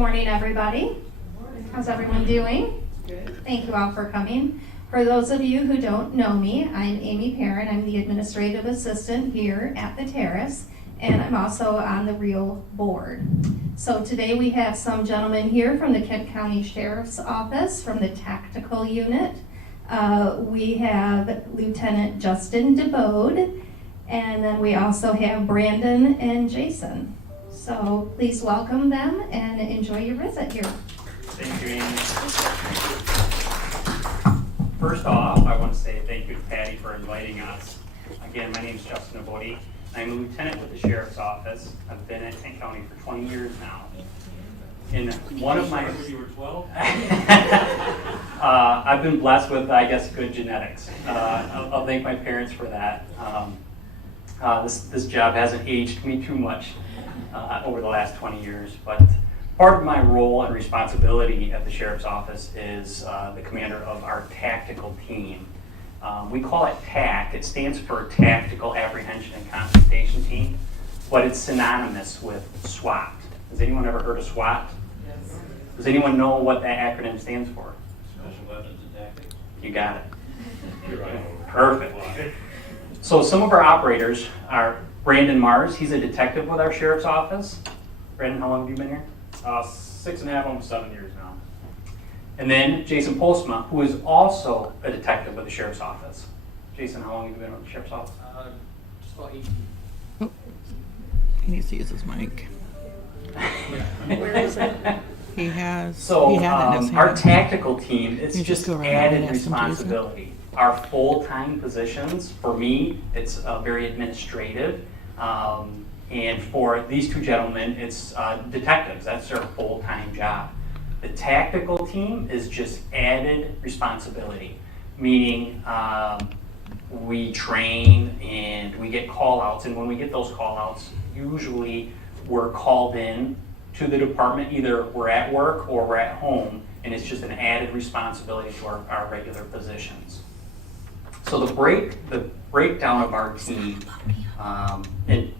morning, everybody. Good morning. How's everyone doing? Good. Thank you all for coming. For those of you who don't know me, I'm Amy Perrin. I'm the administrative assistant here at the Terrace, and I'm also on the Real Board. So today we have some gentlemen here from the Kent County Sheriff's Office, from the Tactical Unit. We have Lieutenant Justin DeBoode, and then we also have Brandon and Jason. So please welcome them and enjoy your visit here. Thank you, Amy. First off, I want to say thank you to Patty for inviting us. Again, my name is Justin DeBoode. I'm a lieutenant with the Sheriff's Office. I've been at Kent County for 20 years now. In one of my... You were 12? I've been blessed with, I guess, good genetics. I'll thank my parents for that. This job hasn't aged me too much over the last 20 years, but part of my role and responsibility at the Sheriff's Office is the commander of our tactical team. We call it TAC. It stands for Tactical Apprehension and Confrontation Team, but it's synonymous with SWAT. Has anyone ever heard of SWAT? Yes. Does anyone know what that acronym stands for? Special weapons and tactics. You got it. You're right. Perfect. So some of our operators are Brandon Mars. He's a detective with our Sheriff's Office. Brandon, how long have you been here? 6.5, almost 7 years now. And then Jason Postma, who is also a detective with the Sheriff's Office. Jason, how long have you been with the Sheriff's Office? Just about 18. He needs to use his mic. Where is it? He has. So he had it in his our hand. tactical team, it's You just just go around and added ask them to use it. responsibility. Our full-time positions, for me, it's very administrative. And for these two gentlemen, it's detectives. That's their full-time job. The tactical team is just added responsibility, meaning we train and we get call-outs. And when we get those call-outs, usually we're called in to the department. Either we're at work or we're at home, and it's just an added responsibility to our regular positions. So the breakdown of our team, and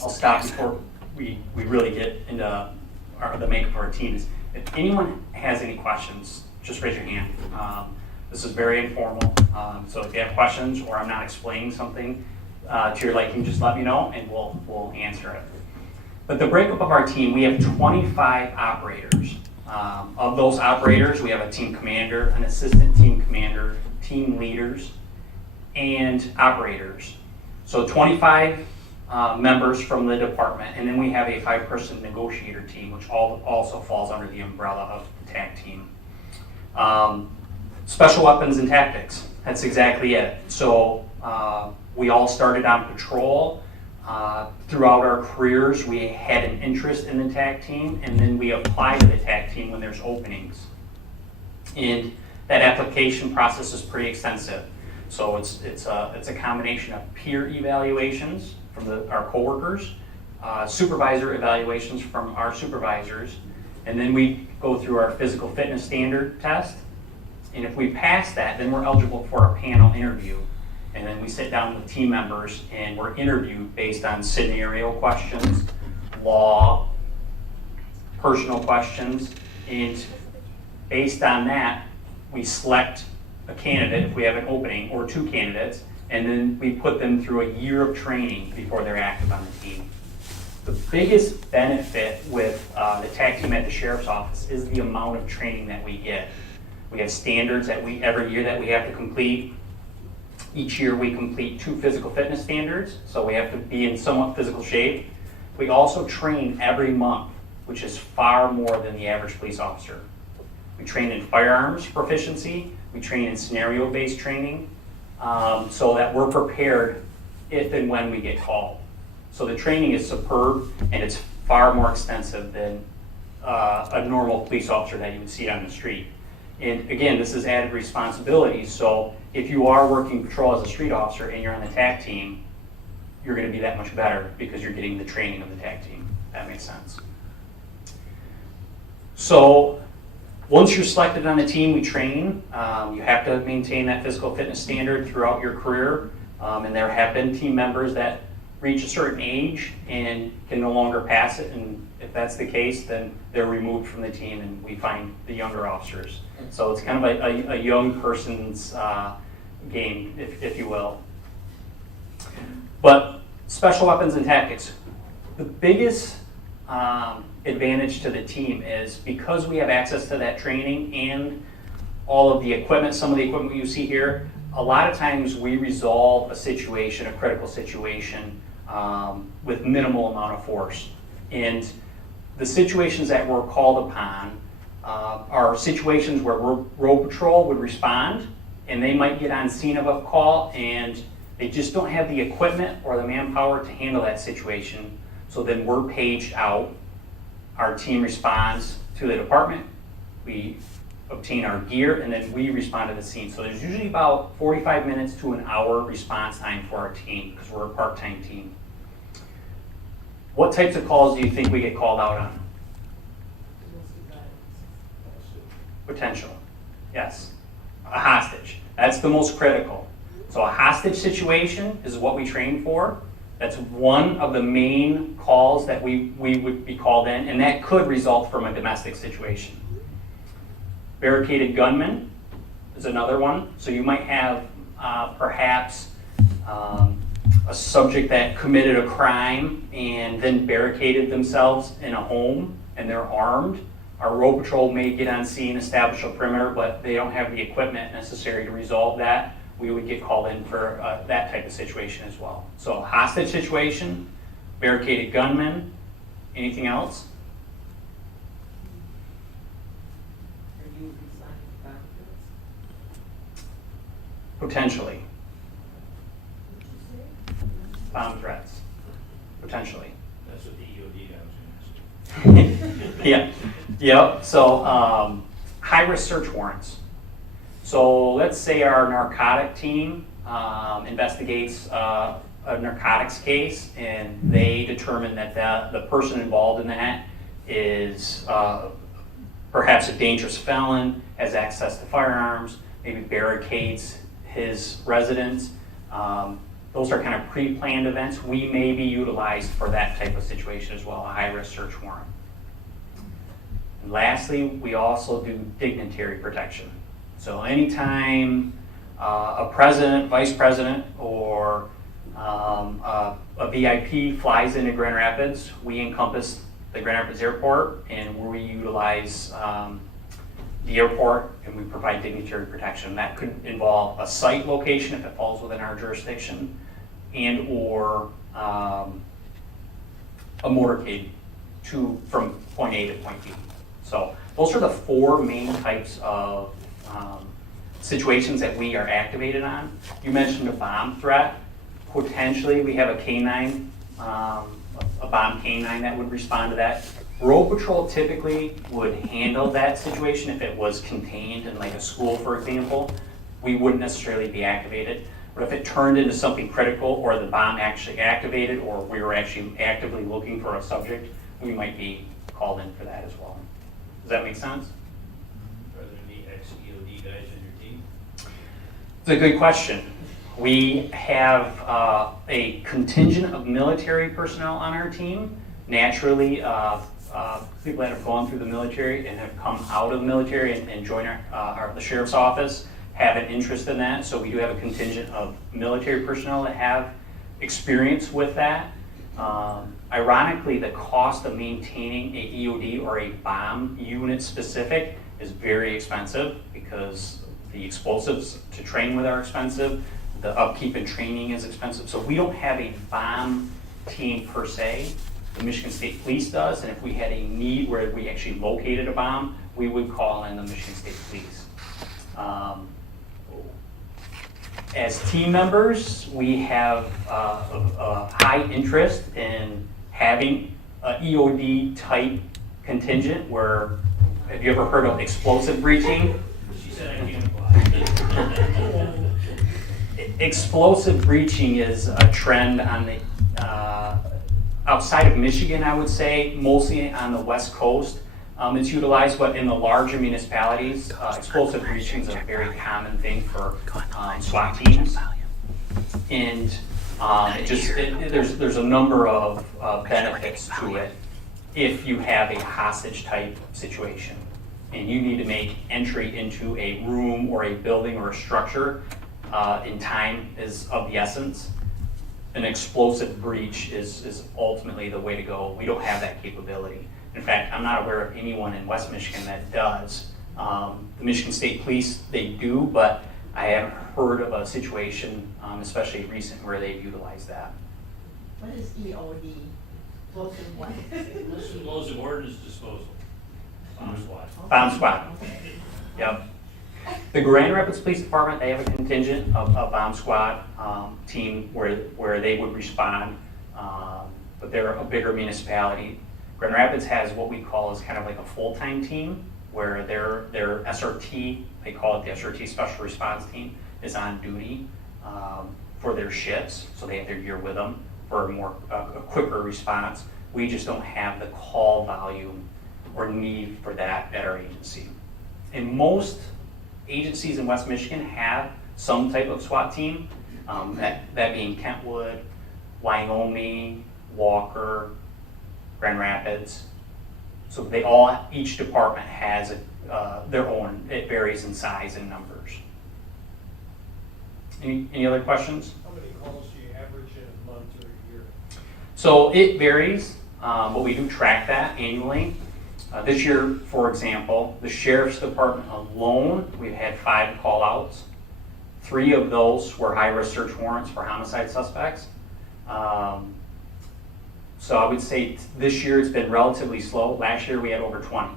I'll stop before we really get into the makeup of our team. Is if anyone has any questions, just raise your hand. This is very informal, so if you have questions or I'm not explaining something to your liking, just let me know and we'll answer it. But the breakup of our team, we have 25 operators. Of those operators, we have a team commander, an assistant team commander, team leaders, and operators. So 25 members from the department, and then we have a 5-person negotiator team, which also falls under the umbrella of the TAC team. Special weapons and tactics, that's exactly it. So we all started on patrol. Throughout our careers, we had an interest in the TAC team, and then we apply to the TAC team when there's openings. And that application process is pretty extensive. So it's a combination of peer evaluations from our coworkers, supervisor evaluations from our supervisors, and then we go through our physical fitness standard test. And if we pass that, then we're eligible for a panel interview. And then we sit down with team members and we're interviewed based on scenario questions, law, personal questions, and based on that, we select a candidate if we have an opening, or 2 candidates, and then we put them through a year of training before they're active on the team. The biggest benefit with the TAC team at the Sheriff's Office is the amount of training that we get. We have standards that every year that we have to complete. Each year we complete 2 physical fitness standards, so we have to be in somewhat physical shape. We also train every month, which is far more than the average police officer. We train in firearms proficiency, we train in scenario-based training, so that we're prepared if and when we get called. So the training is superb, and it's far more extensive than a normal police officer that you would see on the street. And again, this is added responsibility, so if you are working patrol as a street officer and you're on the TAC team, you're going to be that much better because you're getting the training of the TAC team. That makes sense. So once you're selected on a team, we train. You have to maintain that physical fitness standard throughout your career, and there have been team members that reach a certain age and can no longer pass it, and If that's the case, then they're removed from the team and we find the younger officers. So it's kind of a young person's game, if you will. But special weapons and tactics, the biggest advantage to the team is because we have access to that training and all of the equipment, some of the equipment you see here, a lot of times we resolve a situation, a critical situation, with minimal amount of force. And the situations that we're called upon are situations where road patrol would respond and they might get on scene of a call and they just don't have the equipment or the manpower to handle that situation. So then we're paged out, our team responds to the department, we obtain our gear, and then we respond to the scene. So there's usually about 45 minutes to an hour response time for our team because we're a part-time team. What types of calls do you think we get called out on? Potential, yes. A hostage, that's the most critical. So a hostage situation is what we train for. That's one of the main calls that we would be called in, and that could result from a domestic situation. Barricaded gunman is another one. So you might have perhaps a subject that committed a crime and then barricaded themselves in a home and they're armed. Our road patrol may get on scene, establish a perimeter, but they don't have the equipment necessary to resolve that. We would get called in for that type of situation as well. So hostage situation, barricaded gunman, anything else? Are you resigning benefits? Potentially. Bomb threats, potentially. That's what the EOD guy was going to ask. Yeah. So high-risk search warrants. So let's say our narcotic team investigates a narcotics case and they determine that the person involved in that is perhaps a dangerous felon, has access to firearms, maybe barricades his residence. Those are kind of pre-planned events. We may be utilized for that type of situation as well, a high-risk search warrant. And lastly, we also do dignitary protection. So anytime a president, vice president, or a VIP flies into Grand Rapids, we encompass the Grand Rapids Airport and we utilize the airport and we provide dignitary protection. That could involve a site location if it falls within our jurisdiction and or a motorcade from point A to point B. So those are the four main types of situations that we are activated on. You mentioned a bomb threat. Potentially we have a K9, a bomb K9 that would respond to that. Road patrol typically would handle that situation if it was contained in like a school, for example. We wouldn't necessarily be activated. But if it turned into something critical or the bomb actually activated or we were actually actively looking for a subject, we might be called in for that as well. Does that make sense? Are there any ex-EOD guys in your team? It's a good question. We have a contingent of military personnel on our team. Naturally, people that have gone through the military and have come out of the military and joined the sheriff's office have an interest in that. So we do have a contingent of military personnel that have experience with that. Ironically, the cost of maintaining a EOD or a bomb unit specific is very expensive because the explosives to train with are expensive, the upkeep and training is expensive. So we don't have a bomb team per se. The Michigan State Police does, and if we had a need where we actually located a bomb, we would call in the Michigan State Police. As team members, we have a high interest in having an EOD type contingent where, have you ever heard of explosive breaching? She said I can't apply. Explosive breaching is a trend on the, outside of Michigan, I would say, mostly on the West Coast. It's utilized, but in the larger municipalities, explosive breaching is a very common thing for SWAT teams. And there's a number of benefits to it. if you have a hostage type situation and you need to make entry into a room or a building or a structure, in time is of the essence. An explosive breach is ultimately the way to go. We don't have that capability. In fact, I'm not aware of anyone in West Michigan that does. The Michigan State Police, they do, but I haven't heard of a situation, especially recent, where they've utilized that. What is EOD? Explosive what? Explosive ordnance disposal. Bomb squad. Bomb squad. Yep. The Grand Rapids Police Department, they have a contingent of bomb squad team where they would respond, but they're a bigger municipality. Grand Rapids has what we call is kind of like a full-time team, where their SRT, they call it the SRT Special Response Team, is on duty for their shifts, so they have their gear with them for a quicker response. We just don't have the call volume or need for that at our agency. And most agencies in West Michigan have some type of SWAT team, that being Kentwood, Wyoming, Walker, Grand Rapids. So each department has their own. It varies in size and numbers. Any other questions? How many calls do you average in a month or a year? So it varies, but we do track that annually. This year, for example, the Sheriff's Department alone, we've had 5 call-outs. 3 of those were high-risk search warrants for homicide suspects. So I would say this year it's been relatively slow. Last year we had over 20.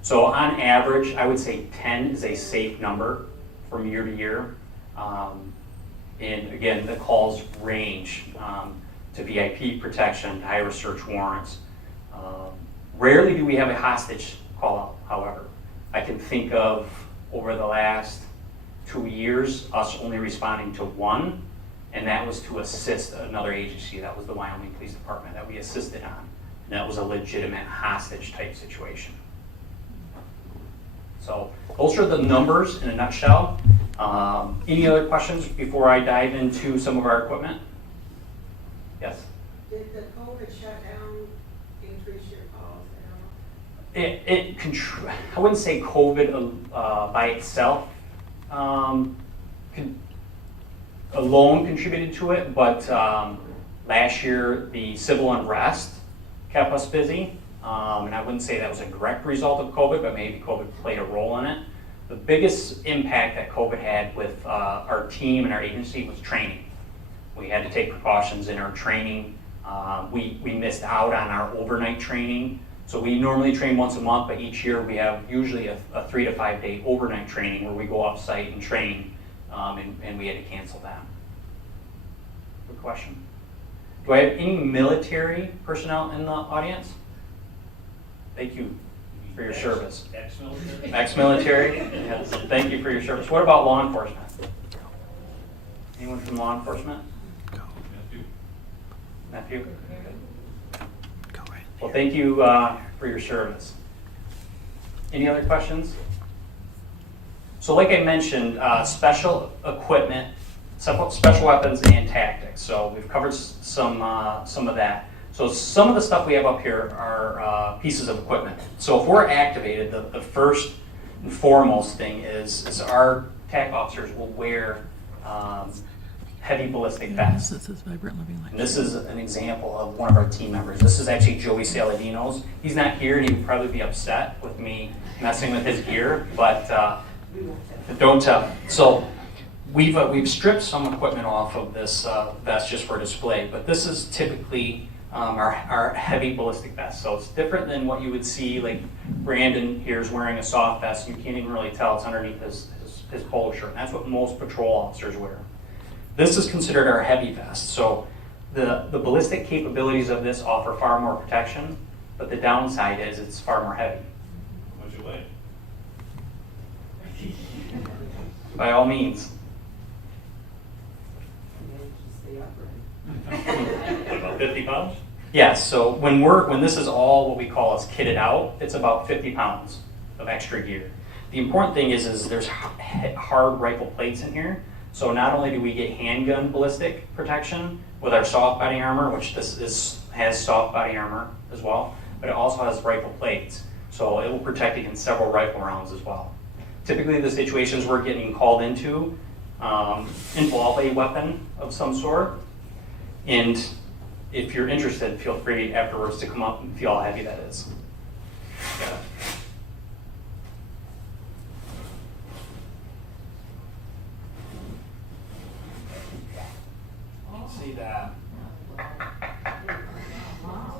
So on average, I would say 10 is a safe number from year to year. And again, the calls range to VIP protection, to high-risk search warrants. Rarely do we have a hostage call out, however. I can think of, over the last 2 years, us only responding to 1, and that was to assist another agency. That was the Wyoming Police Department that we assisted on. And that was a legitimate hostage type situation. So those are the numbers in a nutshell. Any other questions before I dive into some of our equipment? Yes? Did the COVID shutdown increase your calls at all? I wouldn't say COVID by itself alone contributed to it, but last year the civil unrest kept us busy, and I wouldn't say that was a direct result of COVID, but maybe COVID played a role in it. The biggest impact that COVID had with our team and our agency was training. We had to take precautions in our training. We missed out on our overnight training. So we normally train once a month, but each year we have usually a 3 to 5 day overnight training where we go off site and train, and we had to cancel that. Good question. Do I have any military personnel in the audience? Thank you for your service. Ex-military? Ex-military? Yes, thank you for your service. What about law enforcement? Anyone from law enforcement? Matthew? Go right. Well, thank you for your service. Any other questions? So like I mentioned, special equipment, special weapons and tactics. So we've covered some of that. So some of the stuff we have up here are pieces of equipment. So if we're activated, the first and foremost thing is our TAC officers will wear heavy ballistic vests. This is Vibrant Living Life. And this is an example of one of our team members. This is actually Joey Saladino's. He's not here, and he would probably be upset with me messing with his gear, but don't tell. So we've stripped some equipment off of this vest just for display, but this is typically our heavy ballistic vest. So it's different than what you would see, like Brandon here is wearing a soft vest. You can't even really tell it's underneath his polo shirt. And that's what most patrol officers wear. This is considered our heavy vest. So the ballistic capabilities of this offer far more protection, but the downside is it's far more heavy. What's your weight? By all means. What, about 50 pounds? Yes, so when this is all what we call is kitted out, it's about 50 pounds of extra gear. The important thing is there's hard rifle plates in here. So not only do we get handgun ballistic protection with our soft body armor, which has soft body armor as well, but it also has rifle plates. So it will protect against several rifle rounds as well. Typically the situations we're getting called into involve a weapon of some sort. And if you're interested, feel free afterwards to come up and feel how heavy that is. Yeah. See that?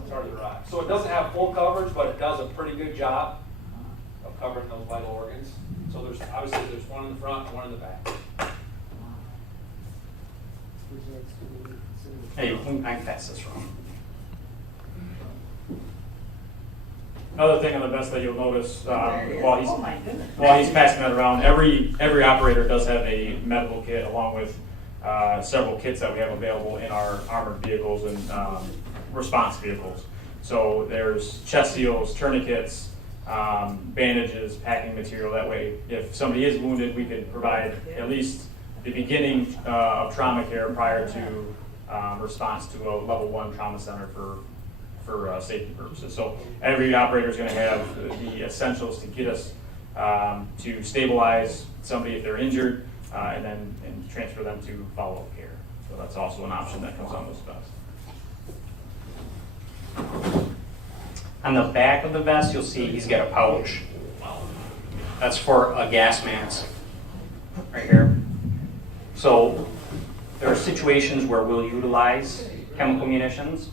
Sorry to rock. So it doesn't have full coverage, but it does a pretty good job of covering those vital organs. So there's obviously there's one in the front and one in the back. Hey, I can pass this around. Another thing on the vest that you'll notice Oh my goodness. while he's passing that around, every operator does have a medical kit along with several kits that we have available in our armored vehicles and response vehicles. So there's chest seals, tourniquets, bandages, packing material. That way, if somebody is wounded, we can provide at least the beginning of trauma care prior to response to a level 1 trauma center for safety purposes. So every operator is going to have the essentials to get us to stabilize somebody if they're injured, and then transfer them to follow-up care. So that's also an option that comes on this vest. On the back of the vest, you'll see he's got a pouch. That's for a gas mask, right here. So there are situations where we'll utilize chemical munitions.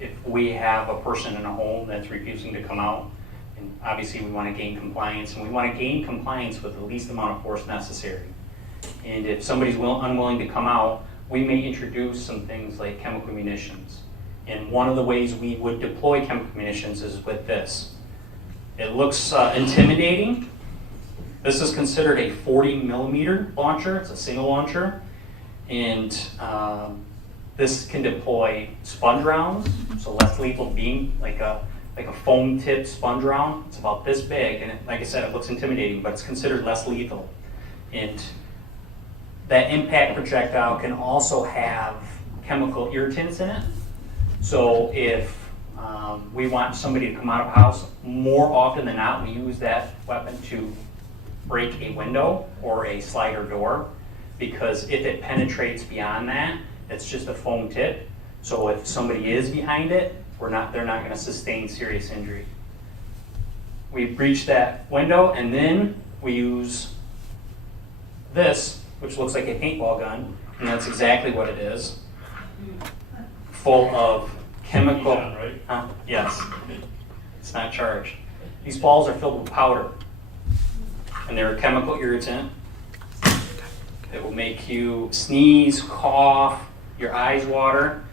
If we have a person in a home that's refusing to come out, and obviously we want to gain compliance, and we want to gain compliance with the least amount of force necessary. And if somebody's unwilling to come out, we may introduce some things like chemical munitions. And one of the ways we would deploy chemical munitions is with this. It looks intimidating. This is considered a 40 millimeter launcher. It's a single launcher. And this can deploy sponge rounds, so less lethal being like a foam tipped sponge round. It's about this big, and like I said, it looks intimidating, but it's considered less lethal. And that impact projectile can also have chemical irritants in it. So if we want somebody to come out of a house, more often than not, we use that weapon to break a window or a slider door, because if it penetrates beyond that, it's just a foam tip. So if somebody is behind it, they're not going to sustain serious injury. We breach that window, and then we use this, which looks like a paintball gun, and that's exactly what it is. Full of chemical. Right? Yes. It's not charged. These balls are filled with powder, and they're a chemical irritant. It will make you sneeze, cough, your eyes water,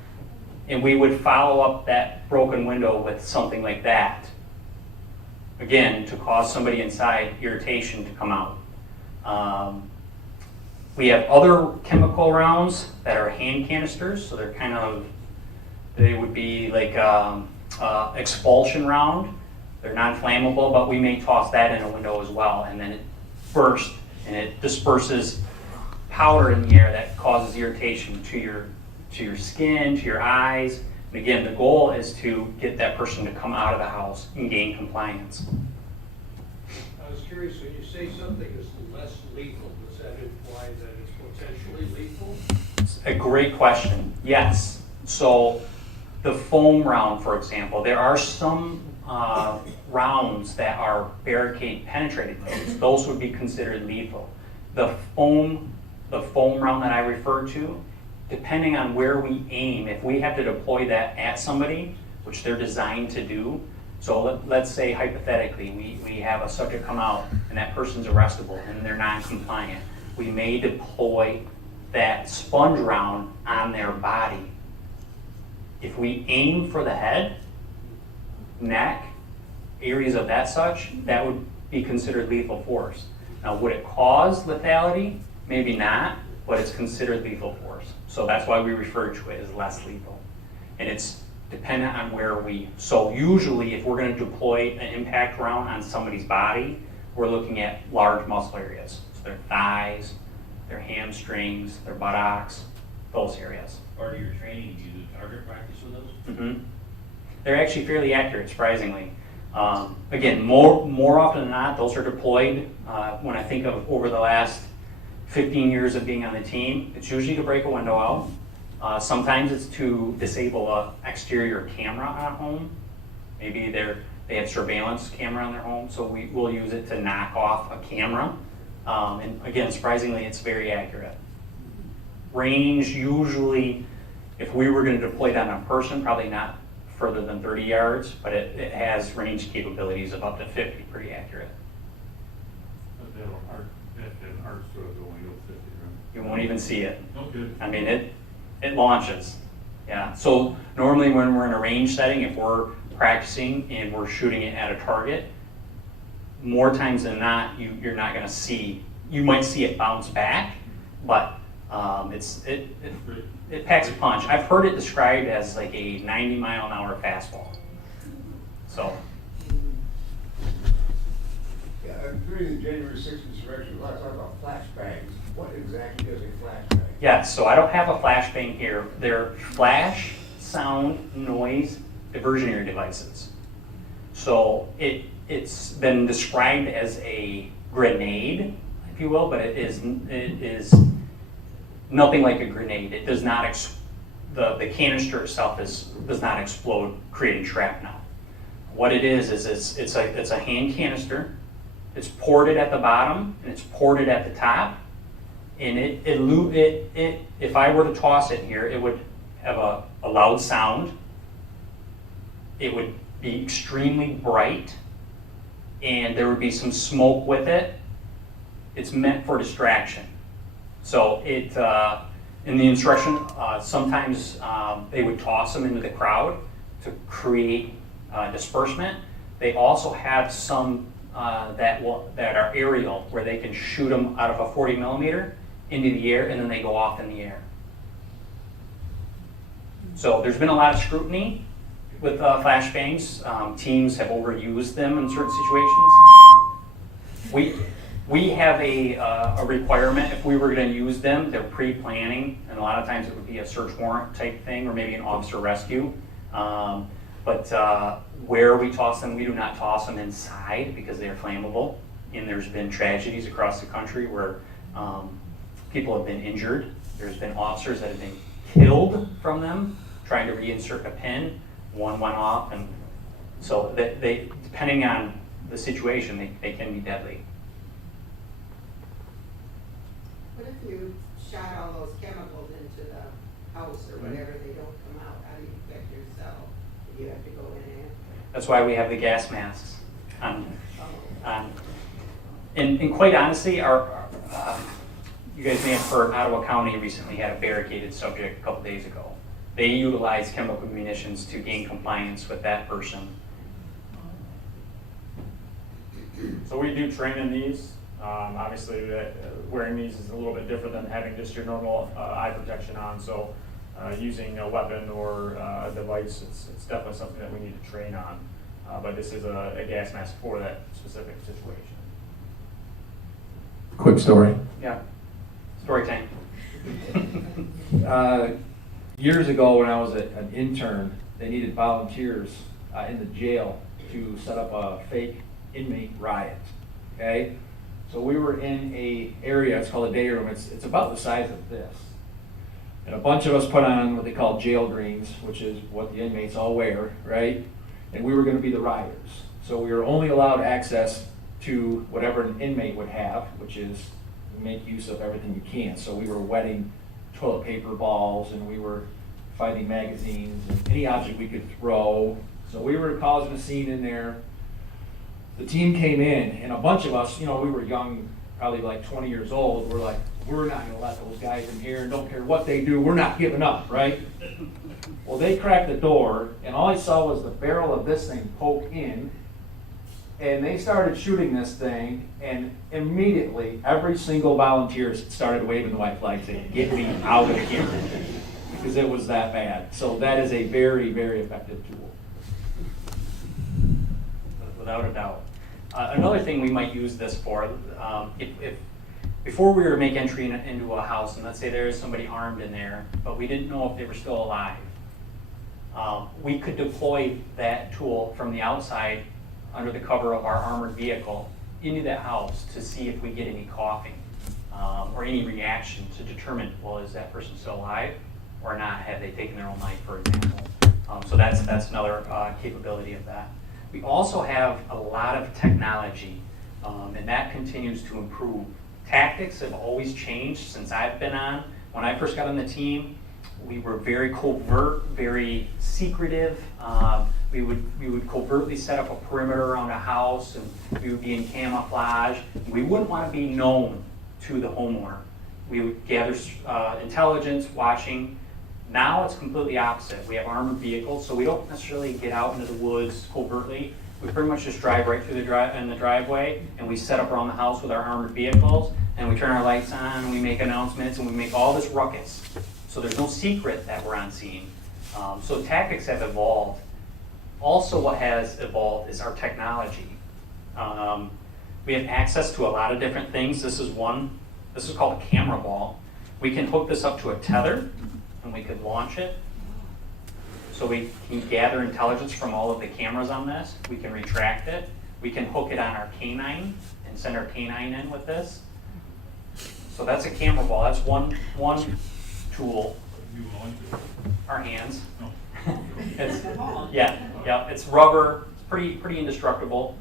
and we would follow up that broken window with something like that. Again, to cause somebody inside irritation to come out. We have other chemical rounds that are hand canisters, so they would be like expulsion round. They're non-flammable, but we may toss that in a window as well, and then it bursts and it disperses powder in the air that causes irritation to your skin, to your eyes. And again, the goal is to get that person to come out of the house and gain compliance. I was curious, when you say something is less lethal, does that imply that it's potentially lethal? It's a great question. Yes. So the foam round, for example, there are some rounds that are barricade penetrating rounds. Those would be considered lethal. The foam round that I referred to, depending on where we aim, if we have to deploy that at somebody, which they're designed to do, so let's say hypothetically we have a subject come out and that person's arrestable and they're non-compliant, we may deploy that sponge round on their body. If we aim for the head, neck, areas of that such, that would be considered lethal force. Now, would it cause lethality? Maybe not, but it's considered lethal force. So that's why we refer to it as less lethal. And it's dependent on where so usually if we're going to deploy an impact round on somebody's body, we're looking at large muscle areas. So their thighs, their hamstrings, their buttocks, those areas. Part of your training, do you do target practice with those? Mm-hmm. they're actually fairly accurate, surprisingly. Again, more often than not, those are deployed, when I think of over the last 15 years of being on the team, it's usually to break a window out. Sometimes it's to disable an exterior camera on a home. Maybe they have surveillance camera on their home, so we will use it to knock off a camera. And again, surprisingly, it's very accurate. Range, usually, if we were going to deploy that on a person, probably not further than 30 yards, but it has range capabilities of up to 50, pretty accurate. But that'll have an arc stroke only go 50, right? You won't even see it. No good. I mean, it launches. Yeah. So normally when we're in a range setting, if we're practicing and we're shooting it at a target, more times than not, you're not going to see. You might see it bounce back, but it packs a punch. I've heard it described as like a 90-mile-an-hour fastball. So. Yeah, during the January 6th insurrection, a lot of talk about flashbangs. What exactly is a flashbang? Yes, so I don't have a flashbang here. They're flash, sound, noise, diversionary devices. So it's been described as a grenade, if you will, but it is nothing like a grenade. It does not, the canister itself does not explode, creating shrapnel. What it is it's a hand canister. It's ported at the bottom and it's ported at the top. And if I were to toss it here, it would have a loud sound. It would be extremely bright, and there would be some smoke with it. It's meant for distraction. So in the instruction, sometimes they would toss them into the crowd to create disbursement. They also have some that are aerial, where they can shoot them out of a 40 millimeter into the air, and then they go off in the air. So there's been a lot of scrutiny with flashbangs. Teams have overused them in certain situations. We have a requirement. If we were going to use them, they're pre-planning, and a lot of times it would be a search warrant type thing, or maybe an officer rescue. But where we toss them, we do not toss them inside because they are flammable. And there's been tragedies across the country where people have been injured. There's been officers that have been killed from them trying to reinsert a pin. One went off, and so they depending on the situation, they can be deadly. What if you shot all those chemicals into the house or whatever, they don't come out? How do you protect yourself? Do you have to go in and? That's why we have the gas masks on. And quite honestly, you guys may have heard Ottawa County recently had a barricaded subject a couple days ago. They utilize chemical munitions to gain compliance with that person. So we do train in these. Obviously, wearing these is a little bit different than having just your normal eye protection on. So using a weapon or a device, it's definitely something that we need to train on. But this is a gas mask for that specific situation. Quick story. Yeah. Story time. Years ago, when I was an intern, they needed volunteers in the jail to set up a fake inmate riot. Okay, so we were in a area. It's called a day room. It's about the size of this, and a bunch of us put on what they call jail greens, which is what the inmates all wear, right? And we were going to be the rioters. So we were only allowed access to whatever an inmate would have, which is make use of everything you can. So we were wetting toilet paper balls, and we were finding magazines and any object we could throw. So we were causing a scene in there. The team came in, and a bunch of us, we were young, probably like 20 years old. We're like, we're not going to let those guys in here, and don't care what they do, we're not giving up, right? Well, they cracked the door, and all I saw was the barrel of this thing poke in, and they started shooting this thing, and immediately every single volunteer started waving the white flag saying, "Get me out of here," because it was that bad. So that is a very, very effective tool. Without a doubt. Another thing we might use this for, if before we were to make entry into a house, and let's say there is somebody armed in there, but we didn't know if they were still alive, we could deploy that tool from the outside under the cover of our armored vehicle into that house to see if we get any coughing or any reaction to determine, well, is that person still alive or not? Have they taken their own life, for example? So that's another capability of that. We also have a lot of technology, and that continues to improve. Tactics have always changed since I've been on. When I first got on the team, we were very covert, very secretive. We would covertly set up a perimeter around a house, and we would be in camouflage. We wouldn't want to be known to the homeowner. We would gather intelligence, watching. Now it's completely opposite. We have armored vehicles, so we don't necessarily get out into the woods covertly. We pretty much just drive right through the driveway, and we set up around the house with our armored vehicles, and we turn our lights on, and we make announcements, and we make all this ruckus. So there's no secret that we're on scene. So tactics have evolved. Also, what has evolved is our technology. We have access to a lot of different things. This is one. This is called a camera ball. We can hook this up to a tether, and we could launch it. So we can gather intelligence from all of the cameras on this. We can retract it. We can hook it on our canine and send our canine in with this. So that's a camera ball. That's one tool. You launch it? Our hands. No. It's rubber. It's pretty indestructible.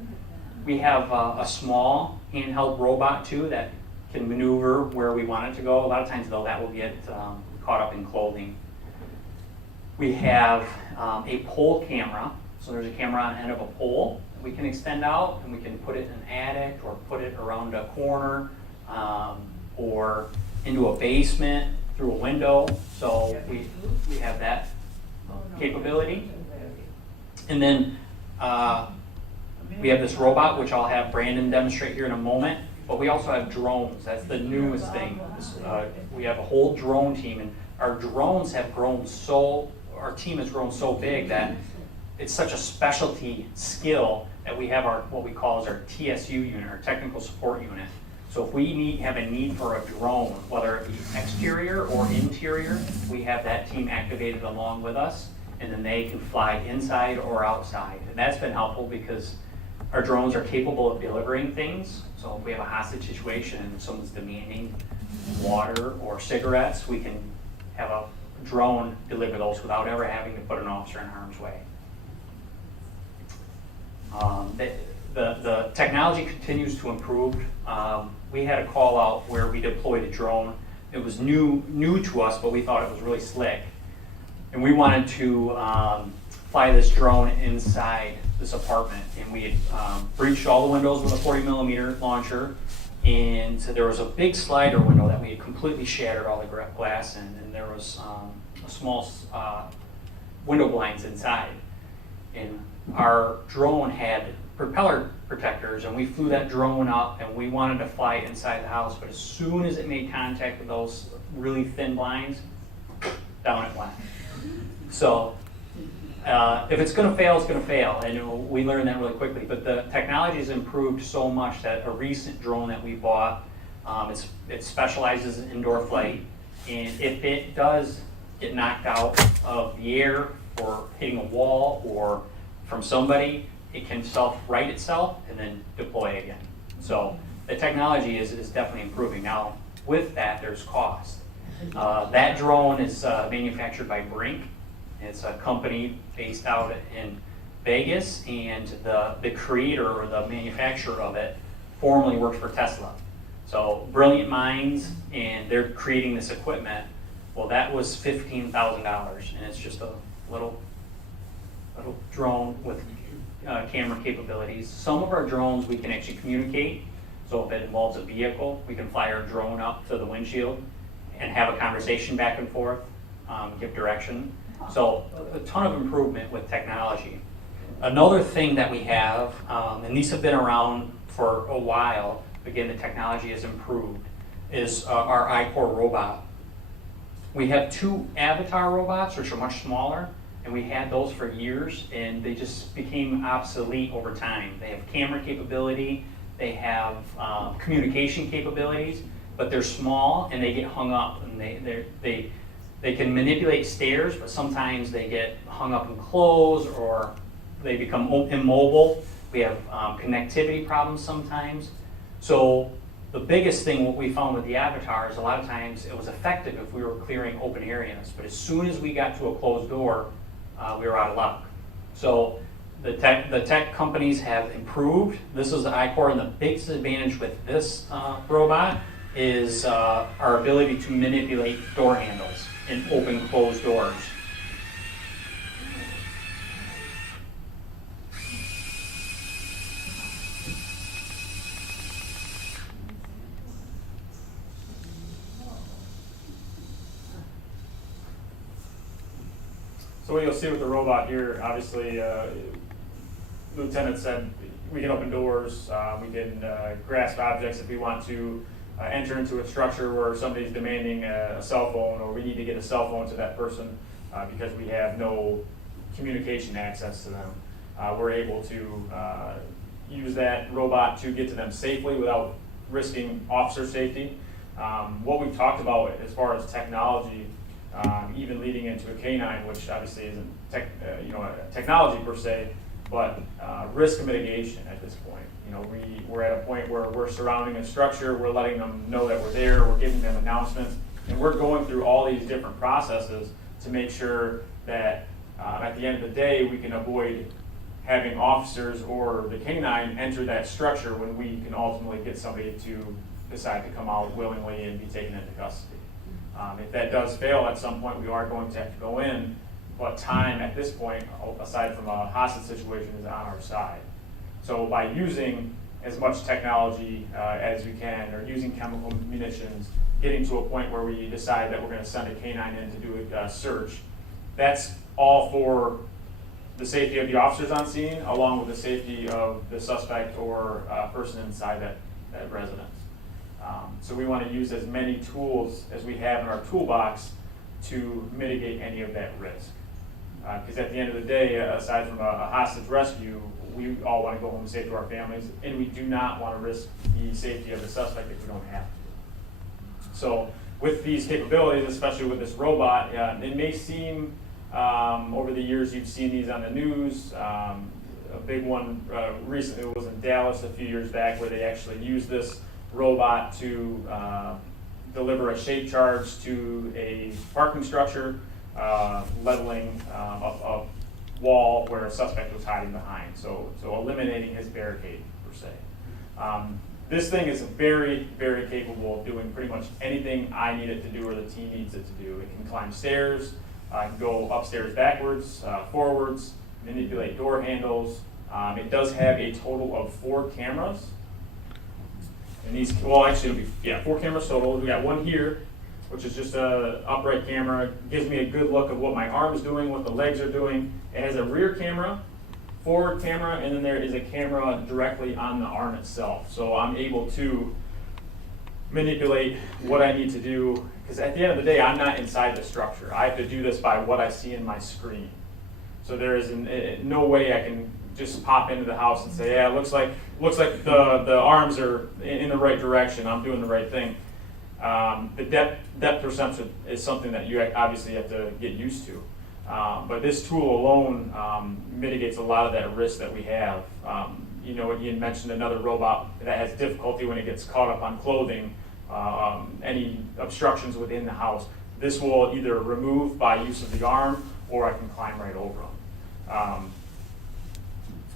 We have a small handheld robot too that can maneuver where we want it to go. A lot of times though, that will get caught up in clothing. We have a pole camera. So there's a camera on the end of a pole that we can extend out, and we can put it in an attic or put it around a corner or into a basement through a window. So we have that capability. And then we have this robot, which I'll have Brandon demonstrate here in a moment. But we also have drones. That's the newest thing. We have a whole drone team, and our drones have grown our team has grown so big that it's such a specialty skill that we have what we call as our TSU unit, our technical support unit. So if we have a need for a drone, whether it be exterior or interior, we have that team activated along with us, and then they can fly inside or outside. And that's been helpful because our drones are capable of delivering things. So if we have a hostage situation and someone's demanding water or cigarettes, we can have a drone deliver those without ever having to put an officer in harm's way. The technology continues to improve. We had a call out where we deployed a drone. It was new to us, but we thought it was really slick. And we wanted to fly this drone inside this apartment. And we had breached all the windows with a 40mm launcher. And so there was a big slider window that we had completely shattered all the glass in, and there was a small window blinds inside. And our drone had propeller protectors, and we flew that drone up, and we wanted to fly it inside the house, but as soon as it made contact with those really thin blinds, down it went. So if it's going to fail, it's going to fail, and we learned that really quickly. But the technology has improved so much that a recent drone that we bought, it specializes in indoor flight, and if it does get knocked out of the air or hitting a wall or from somebody, it can self-right itself and then deploy again. So the technology is definitely improving. Now, with that, there's cost. That drone is manufactured by Brink. It's a company based out in Vegas, and the creator or the manufacturer of it formerly worked for Tesla. So brilliant minds, and they're creating this equipment. Well, that was $15,000, and it's just a little drone with camera capabilities. Some of our drones we can actually communicate. So if it involves a vehicle, we can fly our drone up to the windshield and have a conversation back and forth, give direction. So a ton of improvement with technology. Another thing that we have, and these have been around for a while, again, the technology has improved, is our I-Core robot. We have 2 Avatar robots, which are much smaller, and we had those for years, and they just became obsolete over time. They have camera capability, they have communication capabilities, but they're small and they get hung up, and They can manipulate stairs, but sometimes they get hung up in clothes or they become immobile. We have connectivity problems sometimes. So the biggest thing what we found with the avatars, a lot of times it was effective if we were clearing open areas, but as soon as we got to a closed door, we were out of luck. So the tech companies have improved. This is the I-Core, and the biggest advantage with this robot is our ability to manipulate door handles and open closed doors. So what you'll see with the robot here, obviously, Lieutenant said we can open doors, we can grasp objects if we want to enter into a structure where somebody's demanding a cell phone, or we need to get a cell phone to that person because we have no communication access to them. We're able to use that robot to get to them safely without risking officer safety. What we've talked about as far as technology, even leading into a canine, which obviously isn't a technology per se, but risk mitigation at this point. You know, we're at a point where we're surrounding a structure, we're letting them know that we're there, we're giving them announcements, and we're going through all these different processes to make sure that at the end of the day we can avoid having officers or the canine enter that structure when we can ultimately get somebody to decide to come out willingly and be taken into custody. If that does fail at some point, we are going to have to go in, but time at this point, aside from a hostage situation, is on our side. So by using as much technology as we can, or using chemical munitions, getting to a point where we decide that we're going to send a canine in to do a search, that's all for the safety of the officers on scene, along with the safety of the suspect or person inside that residence. So we want to use as many tools as we have in our toolbox to mitigate any of that risk. Because at the end of the day, aside from a hostage rescue, we all want to go home safe to our families, and we do not want to risk the safety of the suspect if we don't have to. So with these capabilities, especially with this robot, it may seem, over the years you've seen these on the news, a big one recently was in Dallas a few years back, where they actually used this robot to deliver a shape charge to a parking structure, leveling a wall where a suspect was hiding behind, so eliminating his barricade, per se. This thing is very, very capable of doing pretty much anything I need it to do or the team needs it to do. It can climb stairs, can go upstairs backwards, forwards, manipulate door handles. It does have a total of 4 cameras. And these, well, actually, it'll be 4 cameras total. We got one here, which is just a upright camera. It gives me a good look of what my arm is doing, what the legs are doing. It has a rear camera, forward camera, and then there is a camera directly on the arm itself. So I'm able to manipulate what I need to do, because at the end of the day, I'm not inside the structure. I have to do this by what I see in my screen. So there is no way I can just pop into the house and say, yeah, it looks like the arms are in the right direction, I'm doing the right thing. The depth perception is something that you obviously have to get used to. But this tool alone mitigates a lot of that risk that we have. You know, Ian mentioned another robot that has difficulty when it gets caught up on clothing, any obstructions within the house. This will either remove by use of the arm, or I can climb right over them.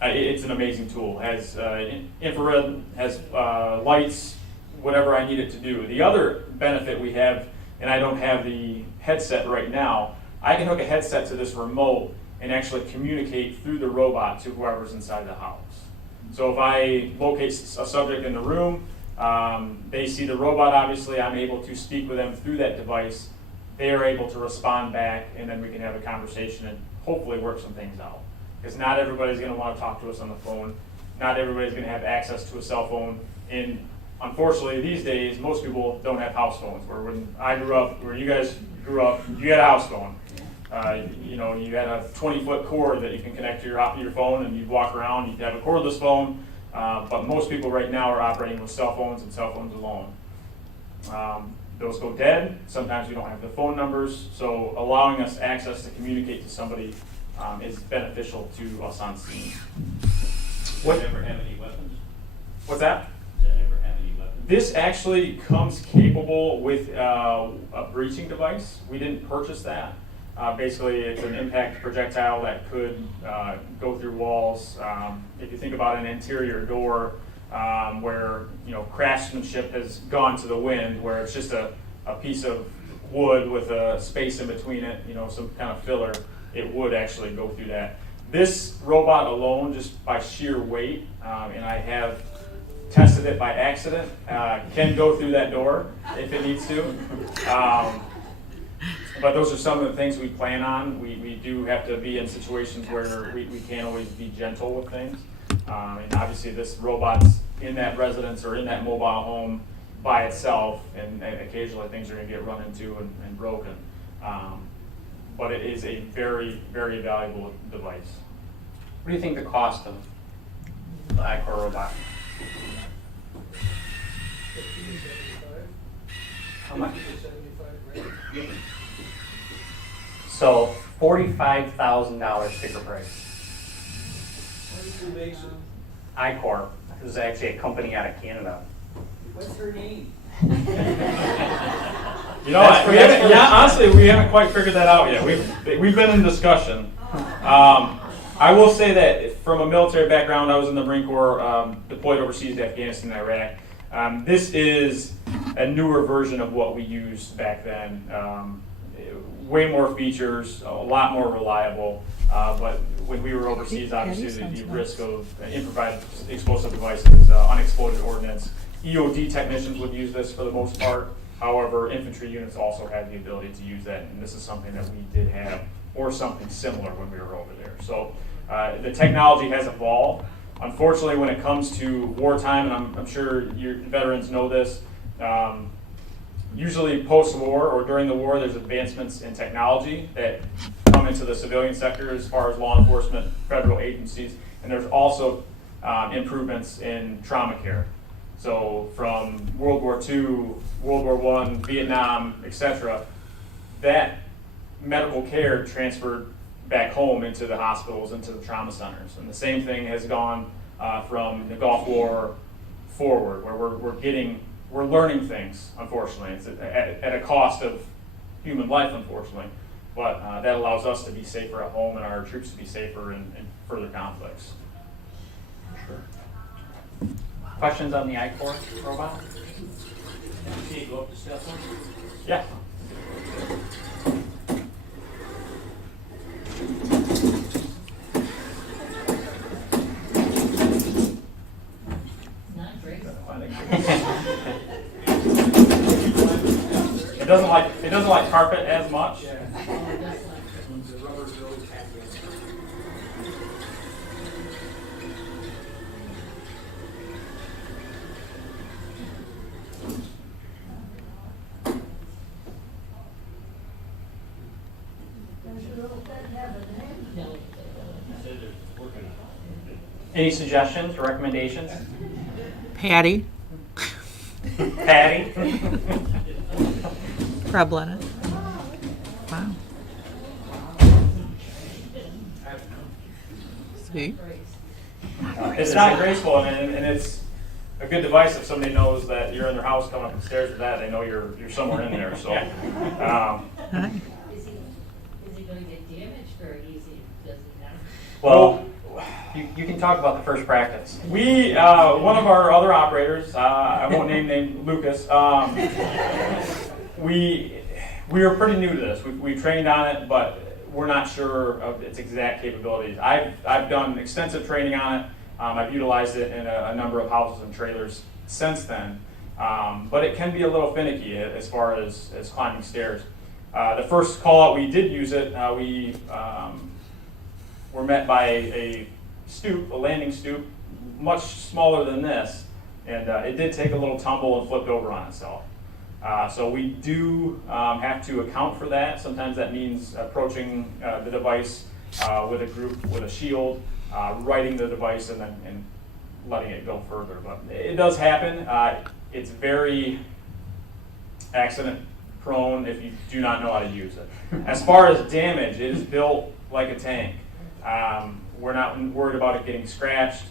It's an amazing tool. It has infrared, has lights, whatever I need it to do. The other benefit we have, and I don't have the headset right now, I can hook a headset to this remote and actually communicate through the robot to whoever's inside the house. So if I locate a subject in the room, they see the robot, obviously, I'm able to speak with them through that device. They are able to respond back, and then we can have a conversation and hopefully work some things out. Because not everybody's going to want to talk to us on the phone. Not everybody's going to have access to a cell phone. And unfortunately, these days, most people don't have house phones. Where when I grew up, where you guys grew up, you had a house phone. You know, you had a 20-foot cord that you can connect to your phone, and you'd walk around. You'd have a cordless phone. But most people right now are operating with cell phones and cell phones alone. those go dead. Sometimes we don't have the phone numbers, so allowing us access to communicate to somebody is beneficial to us on scene. Does it ever have any weapons? What's that? Does it ever have any weapons? This actually comes capable with a breaching device. We didn't purchase that. Basically, it's an impact projectile that could go through walls. If you think about an interior door where craftsmanship has gone to the wind, where it's just a piece of wood with a space in between it, some kind of filler, it would actually go through that. This robot alone, just by sheer weight, and I have tested it by accident, can go through that door if it needs to. But those are some of the things we plan on. We do have to be in situations where we can't always be gentle with things. And obviously this robot's in that residence or in that mobile home by itself, and occasionally things are going to get run into and broken. But it is a very, very valuable device. What do you think the cost of the iCore robot? 50 to 75? How much? 50 to 75 range? So $45,000 sticker price. Who makes it? iCore is actually a company out of Canada. What's her name? Honestly, we haven't quite figured that out yet. We've been in discussion. I will say that from a military background, I was in the Marine Corps, deployed overseas to Afghanistan and Iraq. This is a newer version of what we used back then. Way more features, a lot more reliable. But when we were overseas, obviously the risk of improvised explosive devices, unexploded ordnance, EOD technicians would use this for the most part. However, infantry units also had the ability to use that, and this is something that we did have, or something similar when we were over there. So the technology has evolved. Unfortunately, when it comes to wartime, and I'm sure your veterans know this, usually post-war or during the war, there's advancements in technology that come into the civilian sector as far as law enforcement, federal agencies, and there's also improvements in trauma care. So from World War II, World War I, Vietnam, etc., that medical care transferred back home into the hospitals, into the trauma centers. And the same thing has gone from the Gulf War forward, where we're learning things, unfortunately. It's at a cost of human life, unfortunately. But that allows us to be safer at home and our troops to be safer in further conflicts. Sure. Questions on the iCore robot? Can you go up to step one? Yeah. Not great. It doesn't like carpet as much. The rubber really tacky. Any suggestions or recommendations? Patty, Patty? Preblin. Wow. See? It's not graceful, and it's a good device if somebody knows that you're in their house coming up the stairs with that. They know you're somewhere in there. So, Hi. Is he going to get damaged very easy? Does he not? Well, you can talk about the first practice. we one of our other operators, I won't name Lucas. We are pretty new to this. We trained on it, but we're not sure of its exact capabilities. I've done extensive training on it. I've utilized it in a number of houses and trailers since then. But it can be a little finicky as far as climbing stairs. The first call out we did use it, we were met by a landing stoop, much smaller than this, and it did take a little tumble and flipped over on itself. So we do have to account for that. Sometimes that means approaching the device with a group with a shield, righting the device, and letting it go further. But it does happen. It's very accident prone if you do not know how to use it. As far as damage, it is built like a tank. We're not worried about it getting scratched.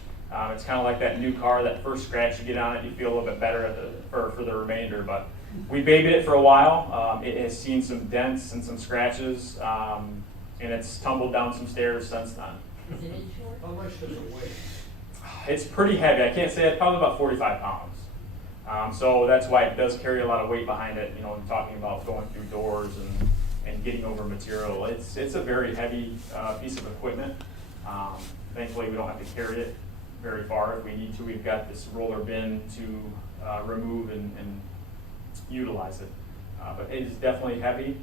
It's kind of like that new car, that first scratch you get on it, you feel a little bit better for the remainder. But we babied it for a while. It has seen some dents and some scratches, and it's tumbled down some stairs since then. Is it insured? How much does it weigh? It's pretty heavy. I can't say it's probably about 45 pounds. So that's why it does carry a lot of weight behind it. You know, I'm talking about going through doors and getting over material. It's a very heavy piece of equipment. Thankfully, we don't have to carry it very far. If we need to, we've got this roller bin to remove and utilize it. But it is definitely heavy.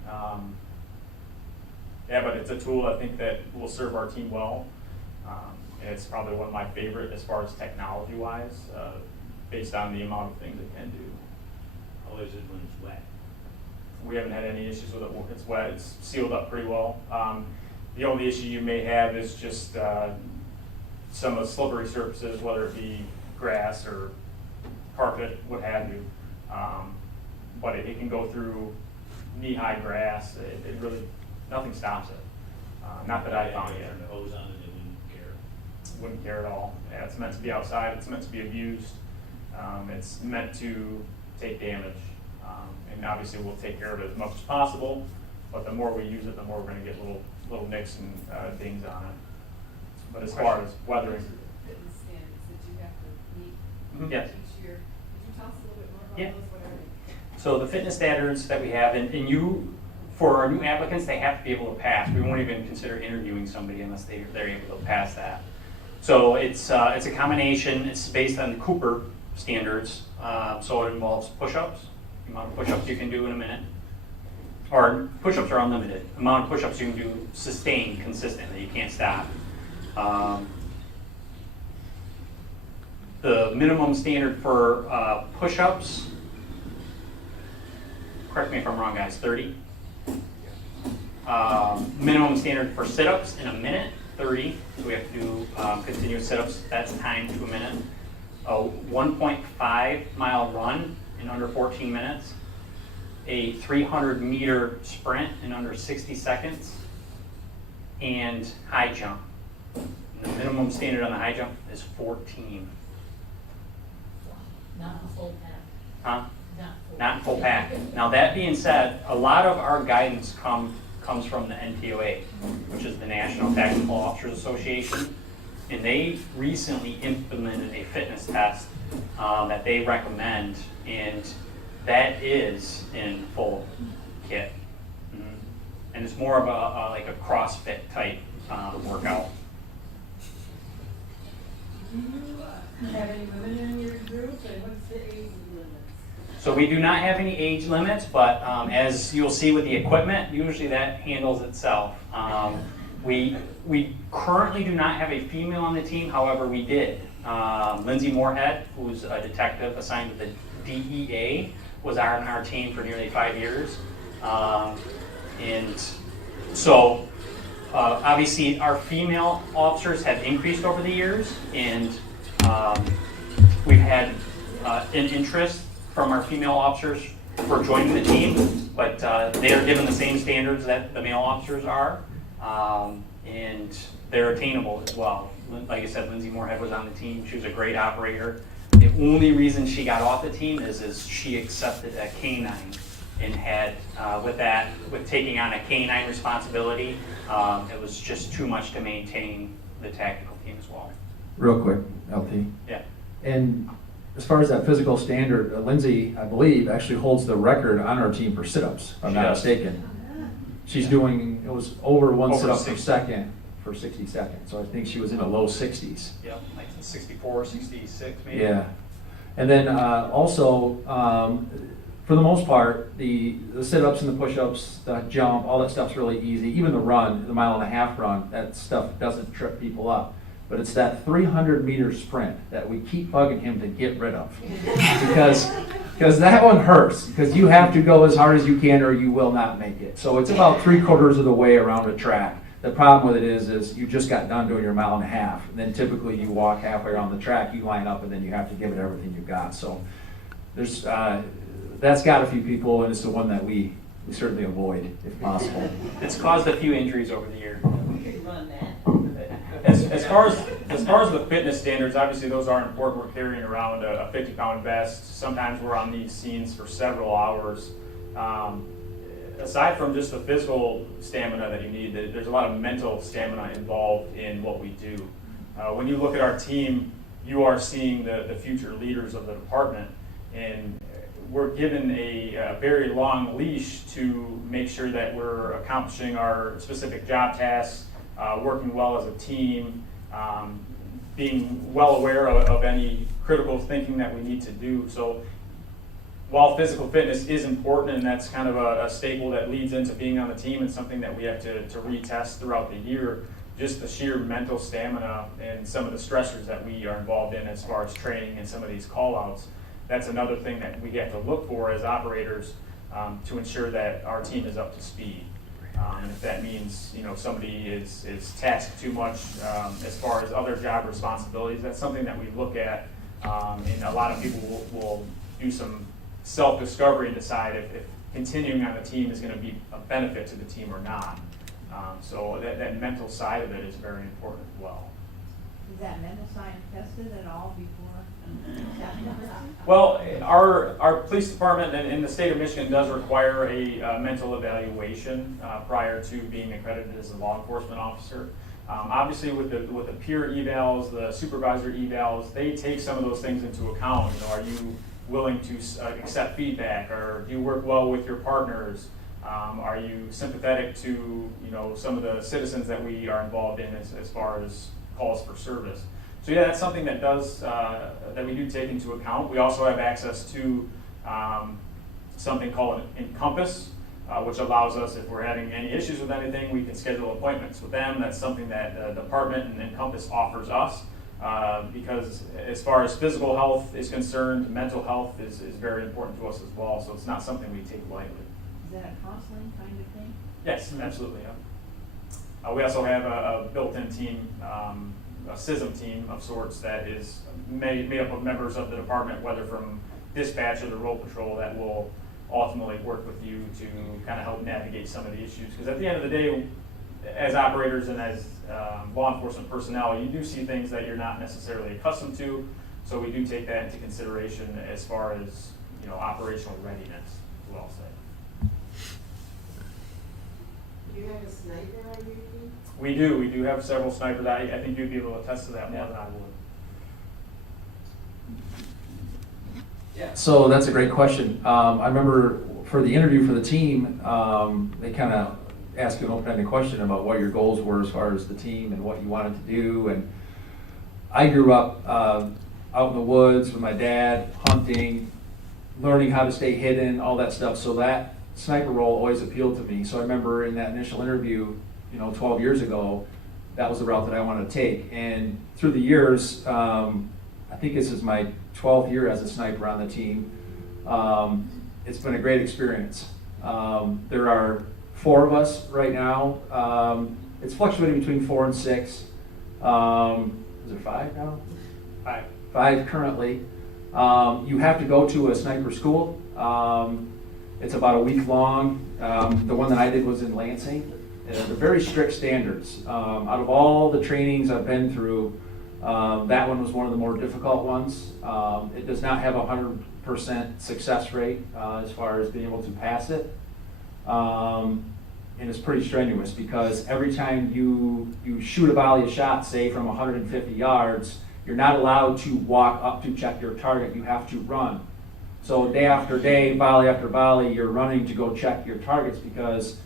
Yeah, but it's a tool I think that will serve our team well. And it's probably one of my favorite as far as technology-wise, based on the amount of things it can do. How is it when it's wet? We haven't had any issues with it. It's wet. It's sealed up pretty well. The only issue you may have is just some of the slippery surfaces, whether it be grass or carpet, what have you. But it can go through knee-high grass. It really, nothing stops it. Not that I found yet. Turn the hose on and it wouldn't care. Wouldn't care at all. Yeah, it's meant to be outside. It's meant to be abused. It's meant to take damage. And obviously we'll take care of it as much as possible, but the more we use it, the more we're going to get little nicks and dings on it. But as far as weathering, Fitness standards that you have to meet Yes. each year. Could you tell us a little bit more about Yeah. those? What are they? So the fitness standards that we have, and you, for our new applicants, they have to be able to pass. We won't even consider interviewing somebody unless they're able to pass that. So it's a combination. It's based on the Cooper standards. So it involves push-ups, the amount of push-ups you can do in a minute. Or push-ups are unlimited. The amount of push-ups you can do sustained consistently. You can't stop. The minimum standard for push-ups, correct me if I'm wrong, guys, 30. Minimum standard for sit-ups in a minute, 30. So we have to do continuous sit-ups. That's timed to a minute. A 1.5 mile run in under 14 minutes. A 300-meter sprint in under 60 seconds. And high jump. And the minimum standard on the high jump is 14. Not a full pack. Huh? Not full. Not full pack. Now that being said, a lot of our guidance comes from the NTOA, which is the National Tactical Officers Association, and they recently implemented a fitness test that they recommend, and that is in full kit. And it's more of a like a CrossFit type workout. Do you have any women in your group, and what's the age limit? So we do not have any age limits, but as you'll see with the equipment, usually that handles itself. We currently do not have a female on the team, however we did. Lindsay Moorhead, who's a detective assigned to the DEA, was on our team for nearly 5 years. And so obviously our female officers have increased over the years, and we've had an interest from our female officers for joining the team, but they are given the same standards that the male officers are, and they're attainable as well. Like I said, Lindsay Moorhead was on the team. She was a great operator. The only reason she got off the team is she accepted a K-9 and had, with taking on a K-9 responsibility, it was just too much to maintain the tactical team as well. Real quick, LT. Yeah. And as far as that physical standard, Lindsay, I believe, actually holds the record on our team for sit-ups, if I'm She not does. mistaken. She's doing, it was over one Over sit-up per 60. second for 60 seconds. So I think she was in the low 60s. Yep, like 64, 66 maybe. Yeah. And then also, for the most part, the sit-ups and the push-ups, the jump, all that stuff's really easy. Even the run, the 1.5 mile run, that stuff doesn't trip people up. But it's that 300-meter sprint that we keep bugging him to get rid of. Because that one hurts, because you have to go as hard as you can or you will not make it. So it's about 3/4 of the way around a track. The problem with it is you just got done doing your 1.5 miles, and then typically you walk halfway around the track, you line up, and then you have to give it everything you got. So there's that's got a few people, and it's the one that we certainly avoid if possible. It's caused a few injuries over the year. We could run that. As far as the fitness standards, obviously those are important. We're carrying around a 50-pound vest. Sometimes we're on these scenes for several hours. Aside from just the physical stamina that you need, there's a lot of mental stamina involved in what we do. When you look at our team, you are seeing the future leaders of the department, and we're given a very long leash to make sure that we're accomplishing our specific job tasks, working well as a team, being well aware of any critical thinking that we need to do. So while physical fitness is important, and that's kind of a staple that leads into being on the team and something that we have to retest throughout the year, just the sheer mental stamina and some of the stressors that we are involved in as far as training and some of these call-outs, that's another thing that we have to look for as operators to ensure that our team is up to speed. And if that means somebody is tasked too much as far as other job responsibilities, that's something that we look at, and a lot of people will do some self-discovery and decide if continuing on the team is going to be a benefit to the team or not. So that mental side of it is very important as well. Is that mental side tested at all before staff members? Well, our police department in the state of Michigan does require a mental evaluation prior to being accredited as a law enforcement officer. Obviously, with the peer evals, the supervisor evals, they take some of those things into account. Are you willing to accept feedback, or do you work well with your partners? Are you sympathetic to some of the citizens that we are involved in as far as calls for service? So yeah, that's something that that we do take into account. We also have access to something called Encompass, which allows us, if we're having any issues with anything, we can schedule appointments with them. That's something that the department and Encompass offers us, because as far as physical health is concerned, mental health is very important to us as well. So it's not something we take lightly. Is that a counseling kind of thing? Yes, absolutely. Yeah. We also have a built-in team, a CISM team of sorts that is made up of members of the department, whether from dispatch or the road patrol, that will ultimately work with you to kind of help navigate some of the issues. Because at the end of the day, as operators and as law enforcement personnel, you do see things that you're not necessarily accustomed to. So we do take that into consideration as far as operational readiness, as well say. Do you have a sniper on your team? We do. We do have several snipers. I think you'd be able to attest to that more than I would. Yeah. So that's a great question. I remember for the interview for the team, they kind of asked an open-ended question about what your goals were as far as the team and what you wanted to do. And I grew up out in the woods with my dad, hunting, learning how to stay hidden, all that stuff. So that sniper role always appealed to me. So I remember in that initial interview, 12 years ago, that was the route that I wanted to take. And through the years, I think this is my 12th year as a sniper on the team. It's been a great experience. There are 4 of us right now. It's fluctuating between 4 and 6. Is there 5 now? 5 currently. You have to go to a sniper school. It's about a week long. The one that I did was in Lansing. They're very strict standards. Out of all the trainings I've been through, that one was one of the more difficult ones. It does not have a 100% success rate as far as being able to pass it. And it's pretty strenuous because every time you shoot a volley of shots, say from 150 yards, you're not allowed to walk up to check your target. You have to run. So day after day, volley after volley, you're running to go check your targets, because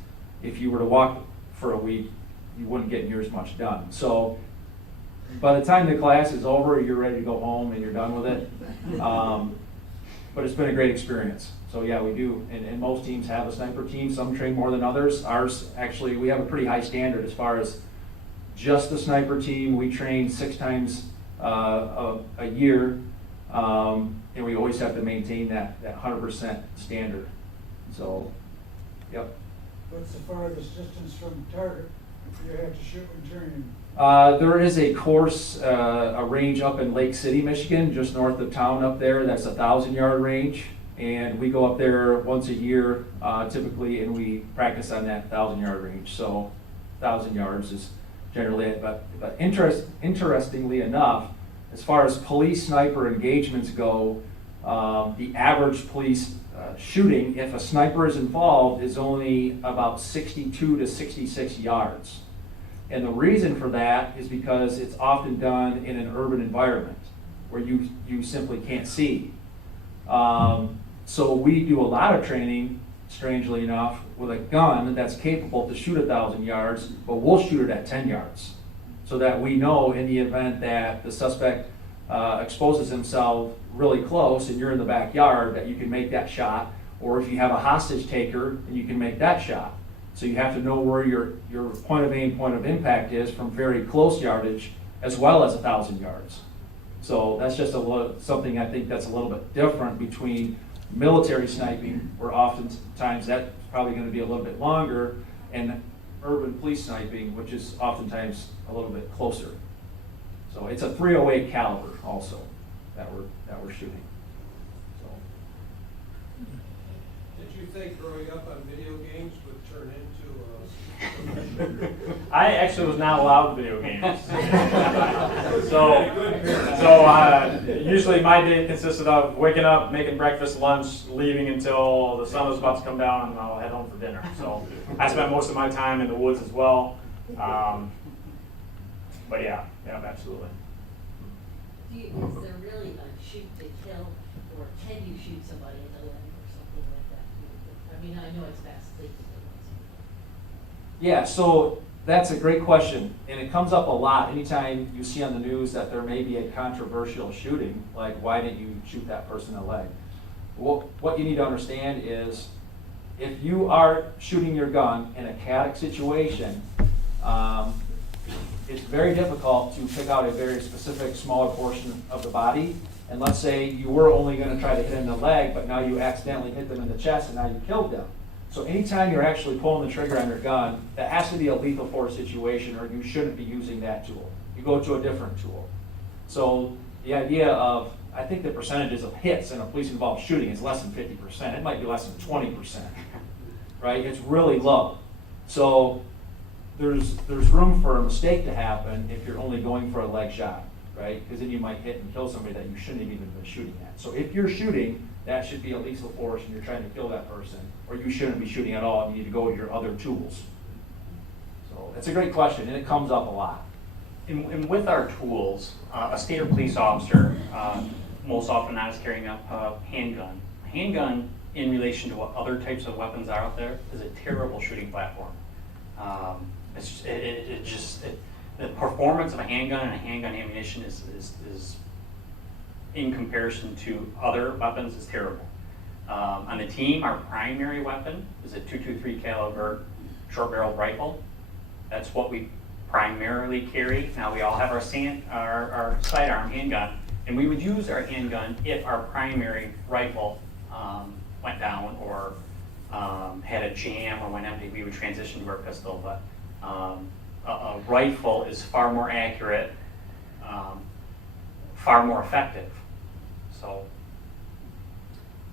if you were to walk for a week, you wouldn't get near as much done. So by the time the class is over, you're ready to go home and you're done with it. But it's been a great experience. So yeah, we do. And most teams have a sniper team. Some train more than others. Ours, actually, we have a pretty high standard as far as just the sniper team. We train 6 times a year. And we always have to maintain that 100% standard. So, yep. What's the farthest distance from target you have to shoot when training? There is a course, a range up in Lake City, Michigan, just north of town up there. That's a 1,000-yard range. And we go up there once a year, typically, and we practice on that 1,000-yard range. So 1,000 yards is generally it. But interestingly enough, as far as police sniper engagements go, the average police shooting, if a sniper is involved, is only about 62 to 66 yards. And the reason for that is because it's often done in an urban environment where you simply can't see. So we do a lot of training, strangely enough, with a gun that's capable to shoot 1,000 yards, but we'll shoot it at 10 yards. So that we know in the event that the suspect exposes himself really close and you're in the backyard, that you can make that shot, or if you have a hostage taker, and you can make that shot. So you have to know where your point of aim, point of impact is from very close yardage, as well as 1,000 yards. So that's just something I think that's a little bit different between military sniping, where oftentimes that's probably going to be a little bit longer, and urban police sniping, which is oftentimes a little bit closer. So it's a .308 caliber also that we're shooting. So. Did you think growing up on video games would turn into I actually was not allowed video games. Usually my day consisted of waking up, making breakfast, lunch, leaving until the sun was about to come down, and I'll head home for dinner. So I spent most of my time in the woods as well. But yeah, absolutely. Is there really a shoot to kill, or can you shoot somebody in the leg or something like that? I mean, I know it's fast things. Yeah, so that's a great question, and it comes up a lot anytime you see on the news that there may be a controversial shooting, like why didn't you shoot that person in the leg? Well, what you need to understand is if you are shooting your gun in a chaotic situation, it's very difficult to pick out a very specific smaller portion of the body. And let's say you were only going to try to hit in the leg, but now you accidentally hit them in the chest and now you killed them. So anytime you're actually pulling the trigger on your gun, that has to be a lethal force situation, or you shouldn't be using that tool. You go to a different tool. So the idea of, I think the percentages of hits in a police-involved shooting is less than 50%. It might be less than 20%, right? It's really low. So there's room for a mistake to happen if you're only going for a leg shot, right? Because then you might hit and kill somebody that you shouldn't have even been shooting at. So if you're shooting, that should be a lethal force and you're trying to kill that person, or you shouldn't be shooting at all and you need to go with your other tools. So it's a great question, and it comes up a lot. And with our tools, a standard police officer most often not is carrying a handgun. A handgun, in relation to what other types of weapons are out there, is a terrible shooting platform. The performance of a handgun and a handgun ammunition is in comparison to other weapons is terrible. On the team, our primary weapon is a .223 caliber short-barreled rifle. That's what we primarily carry. Now we all have our sidearm handgun, and we would use our handgun if our primary rifle went down or had a jam or went empty. We would transition to our pistol, but a rifle is far more accurate, far more effective. So,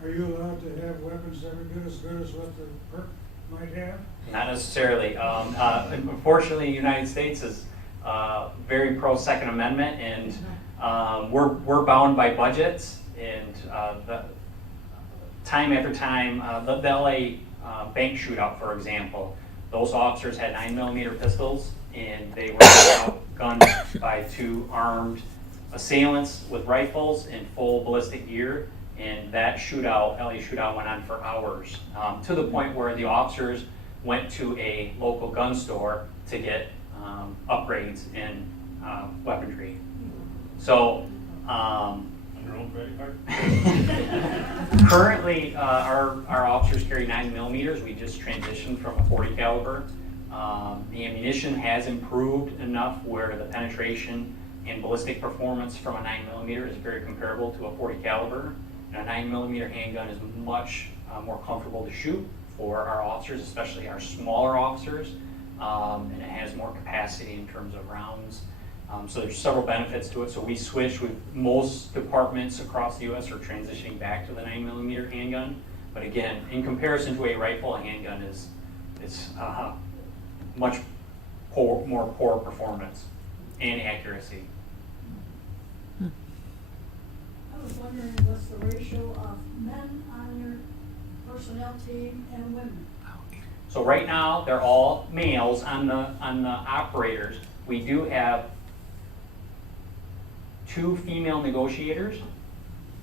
Are you allowed to have weapons that are as good as what the perp might have? not necessarily. Unfortunately, the United States is very pro Second Amendment, and we're bound by budgets. And time after time, the LA bank shootout, for example, those officers had 9mm pistols, and they were outgunned by two armed assailants with rifles and full ballistic gear. And that shootout, LA shootout, went on for hours, to the point where the officers went to a local gun store to get upgrades in weaponry. So, Your own credit card? currently, our officers carry 9mm. We just transitioned from a .40 caliber. The ammunition has improved enough where the penetration and ballistic performance from a 9mm is very comparable to a .40 caliber. And a 9mm handgun is much more comfortable to shoot for our officers, especially our smaller officers, and it has more capacity in terms of rounds. So there's several benefits to it. So we switch with most departments across the U.S. are transitioning back to the 9mm handgun. But again, in comparison to a rifle, a handgun is much more poor performance and accuracy. I was wondering, what's the ratio of men on your personnel team and women? So right now, they're all males on the operators. We do have 2 female negotiators.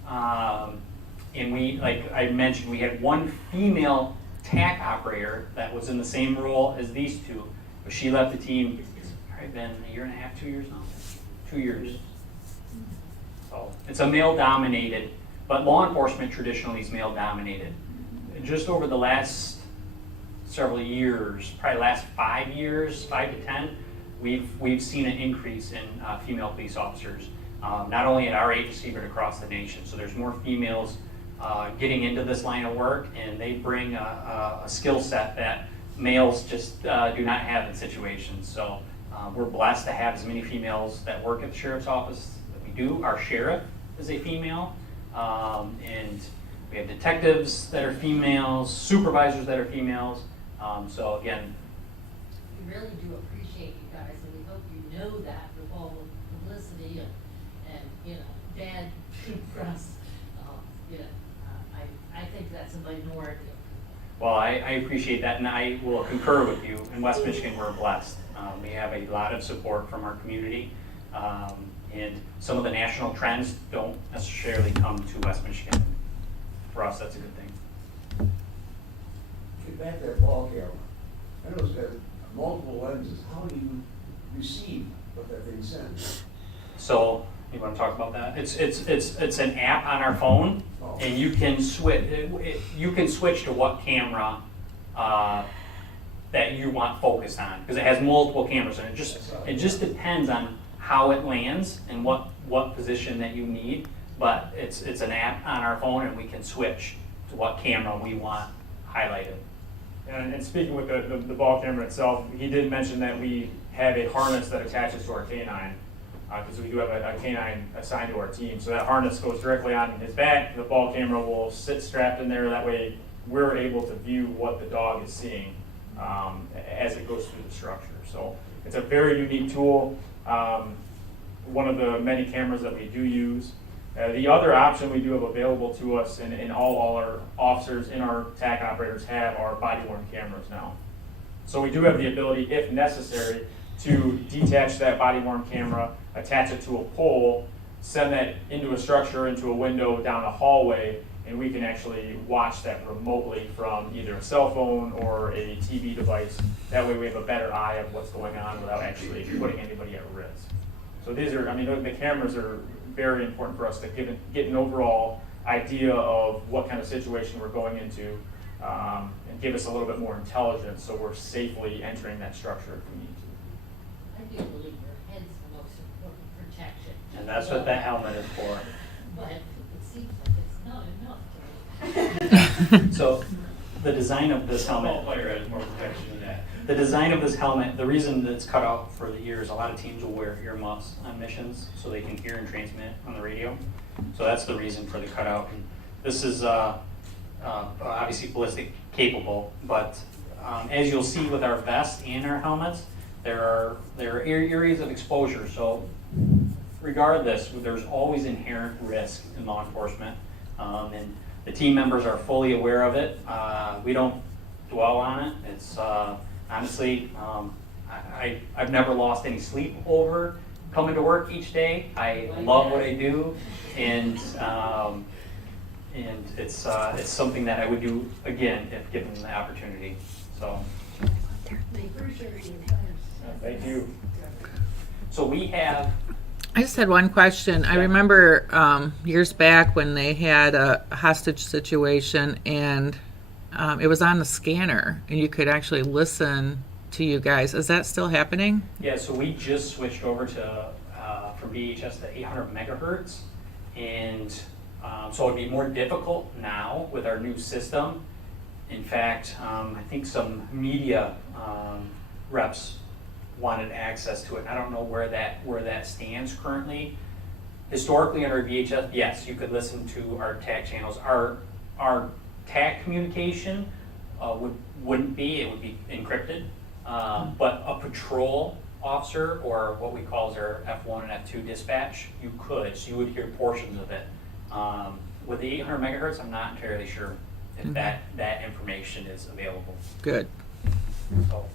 And we, like I mentioned, we had 1 female TAC operator that was in the same role as these 2, but she left the team, it's probably been a year and a half, 2 years now, 2 years. So it's a male-dominated, but law enforcement traditionally is male-dominated. Just over the last several years, probably last 5 years, 5 to 10, we've seen an increase in female police officers, not only at our agency but across the nation. So there's more females getting into this line of work, and they bring a skill set that males just do not have in situations. So we're blessed to have as many females that work at the sheriff's office that we do. Our sheriff is a female, and we have detectives that are females, supervisors that are females. So again, We really do appreciate you guys, and we hope you know that with all the publicity and you know, bad press. You know, I think that's a minority. well, I appreciate that, and I will concur with you. In West Michigan, we're blessed. We have a lot of support from our community, and some of the national trends don't necessarily come to West Michigan. For us, that's a good thing. Get back to that ball camera. I know it's got multiple lenses. How do you receive what that thing sends? So, you want to talk about that? It's an app on our phone, and you can switch. You can switch to what camera that you want focused on, because it has multiple cameras, and it just depends on how it lands and what position that you need. But it's an app on our phone, and we can switch to what camera we want highlighted. And speaking with the ball camera itself, he did mention that we have a harness that attaches to our canine, because we do have a canine assigned to our team. So that harness goes directly on his back. The ball camera will sit strapped in there. That way we're able to view what the dog is seeing as it goes through the structure. So it's a very unique tool. One of the many cameras that we do use. The other option we do have available to us, and all our officers and our TAC operators have, are body-worn cameras now. So we do have the ability, if necessary, to detach that body-worn camera, attach it to a pole, send that into a structure, into a window, down a hallway, and we can actually watch that remotely from either a cell phone or a TV device. That way we have a better eye of what's going on without actually putting anybody at risk. So these are, I mean, the cameras are very important for us to get an overall idea of what kind of situation we're going into, and give us a little bit more intelligence so we're safely entering that structure if we need to. I do believe your head's the most important protection. And that's what that helmet is for. But it seems like it's not enough to me. So the design of this helmet, player has more protection than that. the design of this helmet, the reason that it's cut out for the ears, a lot of teams will wear earmuffs on missions so they can hear and transmit on the radio. So that's the reason for the cutout. And this is obviously ballistic capable, but as you'll see with our vests and our helmets, there are areas of exposure. So regardless, there's always inherent risk in law enforcement, and the team members are fully aware of it. We don't dwell on it. It's honestly, I've never lost any sleep over coming to work each day. I love what I do, and it's something that I would do again if given the opportunity. So, Thank you. so we have. I just had one question. I remember years back when they had a hostage situation, and it was on the scanner, and you could actually listen to you guys. Is that still happening? Yeah, so we just switched over to from VHS to 800 megahertz, and so it'd be more difficult now with our new system. In fact, I think some media reps wanted access to it. I don't know where that stands currently. Historically under VHS, yes, you could listen to our TAC channels. Our TAC communication wouldn't be, it would be encrypted. But a patrol officer, or what we call our F1 and F2 dispatch, you could, so you would hear portions of it. With the 800 megahertz, I'm not entirely sure if that information is available. Good. So,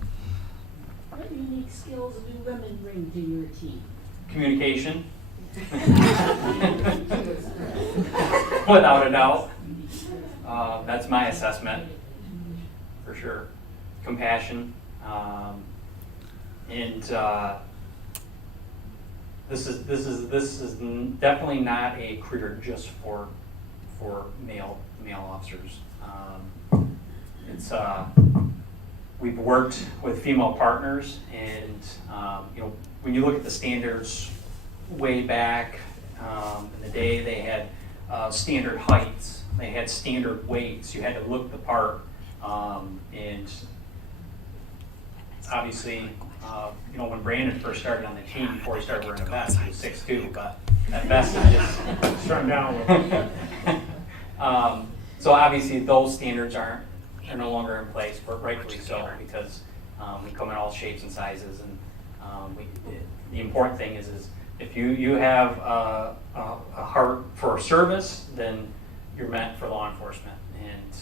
What unique skills do women bring to your team? communication, without a doubt. That's my assessment, for sure. Compassion, and this is definitely not a career just for male officers. It's we've worked with female partners, and when you look at the standards way back in the day, they had standard heights, they had standard weights. You had to look the part, and obviously, when Brandon first started on the team, before he started wearing a vest, he was 6'2", but that vest is just Turned down a little. so obviously those standards are no longer in place, but rightfully so, because we come in all shapes and sizes, and the important thing is if you have a heart for service, then you're meant for law enforcement, and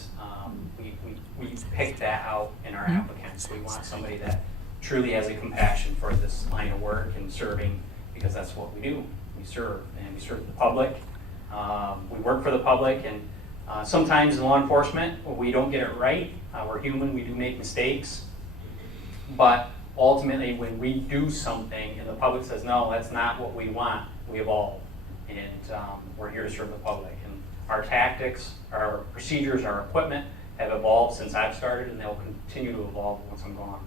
we pick that out in our applicants. We want somebody that truly has a compassion for this line of work and serving, because that's what we do. We serve, and we serve the public. We work for the public, and sometimes in law enforcement, we don't get it right. We're human, we do make mistakes. But ultimately, when we do something and the public says, no, that's not what we want, we evolve. And we're here to serve the public. And our tactics, our procedures, our equipment have evolved since I've started, and they'll continue to evolve once I'm gone.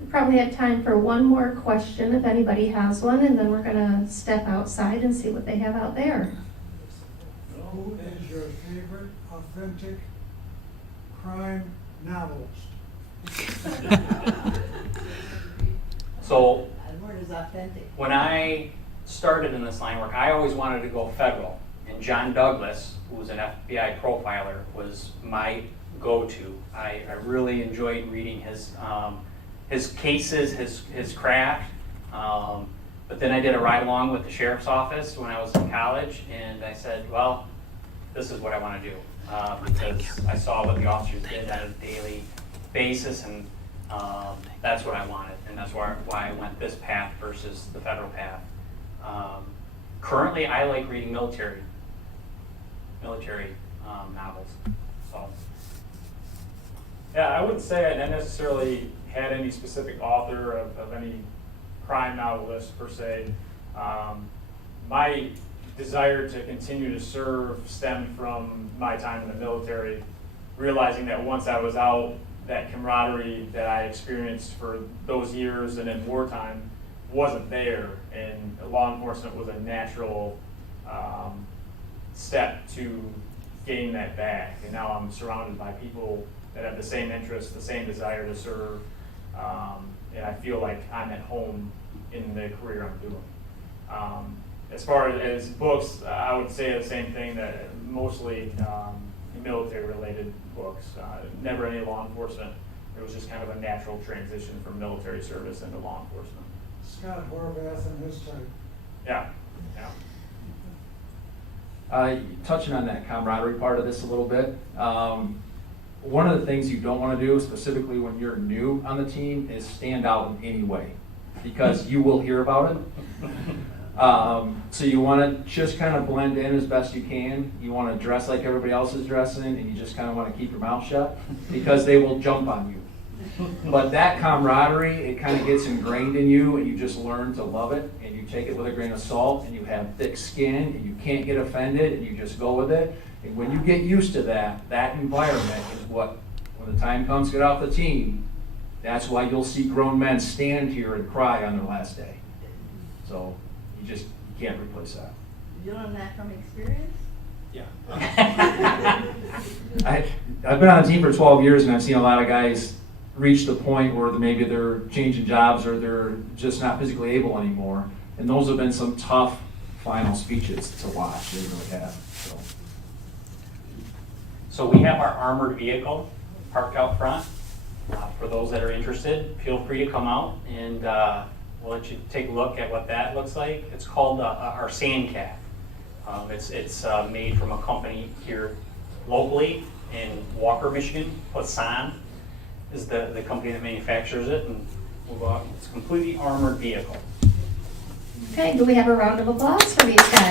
We probably have time for one more question if anybody has one, and then we're going to step outside and see what they have out there. Who is your favorite authentic crime novelist? So And word is authentic. when I started in this line of work, I always wanted to go federal. And John Douglas, who was an FBI profiler, was my go-to. I really enjoyed reading his cases, his craft. But then I did a ride-along with the sheriff's office when I was in college, and I said, well, this is what I want to do. Because I saw what the officers did on a daily basis, and that's what I wanted. And that's why I went this path versus the federal path. Currently, I like reading military novels. So, Yeah, I wouldn't say I necessarily had any specific author of any crime novelist per se. My desire to continue to serve stemmed from my time in the military, realizing that once I was out, that camaraderie that I experienced for those years and in wartime wasn't there, and law enforcement was a natural step to gain that back. And now I'm surrounded by people that have the same interests, the same desire to serve, and I feel like I'm at home in the career I'm doing. As far as books, I would say the same thing, that mostly military-related books, never any law enforcement. It was just kind of a natural transition from military service into law enforcement. Scott Horvath and his type. Yeah, yeah. Touching on that camaraderie part of this a little bit, one of the things you don't want to do, specifically when you're new on the team, is stand out in any way, because you will hear about it. So you want to just kind of blend in as best you can. You want to dress like everybody else is dressing, and you just kind of want to keep your mouth shut, because they will jump on you. But that camaraderie, it kind of gets ingrained in you, and you just learn to love it, and you take it with a grain of salt, and you have thick skin, and you can't get offended, and you just go with it. And when you get used to that environment is what, when the time comes to get off the team, that's why you'll see grown men stand here and cry on their last day. So you can't replace that. You learn that from experience? Yeah. I've been on the team for 12 years, and I've seen a lot of guys reached the point where maybe they're changing jobs or they're just not physically able anymore. And those have been some tough final speeches to watch, they really have, so. So we have our armored vehicle parked out front. For those that are interested, feel free to come out and we'll let you take a look at what that looks like. It's called our sand cap. It's made from a company here locally in Walker, Michigan. Poisson is the company that manufactures it, and we'll go out. It's a completely armored vehicle. Okay, do we have a round of applause for these guys?